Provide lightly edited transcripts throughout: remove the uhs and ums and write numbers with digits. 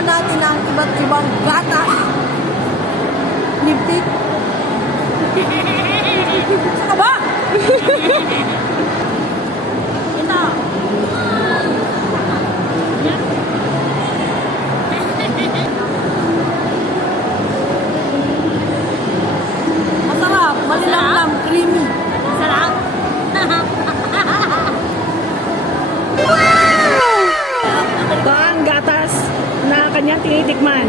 Subukan natin ang iba't ibang gatas. Lipit. Saka ba? Ito. Masarap. Malilamlam. Creamy. Sarap. Ito ang gatas na kanyang tinitikman.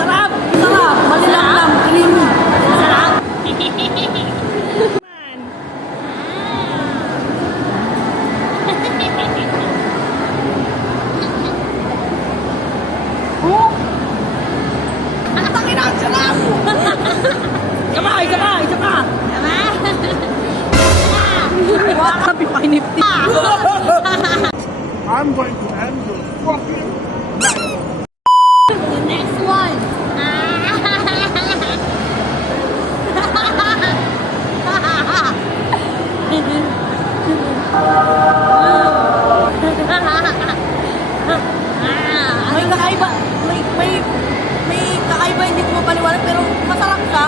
Sarap. Sarap. Malilamlam. Creamy. Sarap. Man. Oh! Ang tangin ang sarap! Sabay, sabay, sabay! Wala ka pinipti. I'm going to end the fucking night. The next one. May kakaiba, may kakaiba hindi ko mapaliwanag pero masarap ka.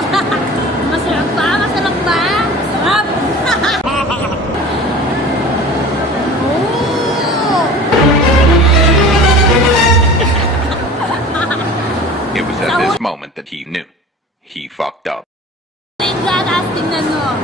Masarap ba? Masarap ba? Sarap! It was at this moment that he knew. He fucked up. Tingnan, tingnan mo.